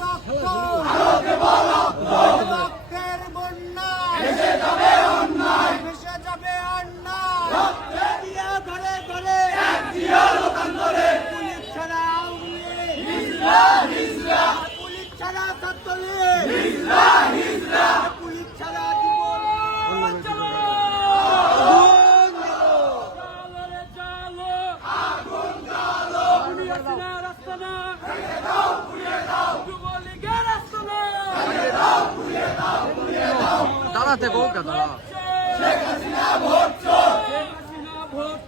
রক্ত রক্তের বন্যা সাথে শেখ হাসিনা ভোট চোর Sheikh Hasina vote